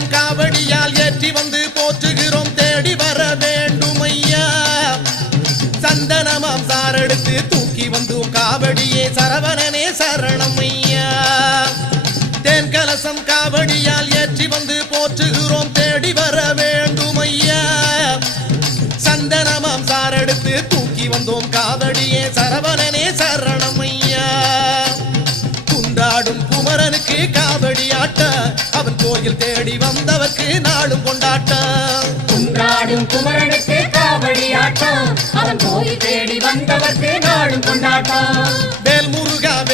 கலசம் காவடியால் ஏற்றி வந்து போற்றுகிறோம் தேடி வர வேண்டும் ஐயா சந்தனமாம் சாரெடுத்து தூக்கி வந்தோம் காவடியே சரவணனே சரணம் ஐயா தேன் கலசம் காவடியால் ஏற்றி வந்து போற்றுகிறோம் தேடி வர வேண்டும் ஐயா சந்தனமாம் சாரெடுத்து தூக்கி வந்தோம் காவடியே சரவணனே சரணம் ஐயா குன்றாடும் குமரனுக்கு காவடி ஆட்ட அவன் கோயில் தேடி வந்தவர்க்கு நாளும் கொண்டாட்ட குன்றாடும் குமரனுக்கு காவடி ஆட்டம் அவன் கோயில் தேடி வந்தவர்க்கு நாளும் கொண்டாட்டம் வேல் முருகா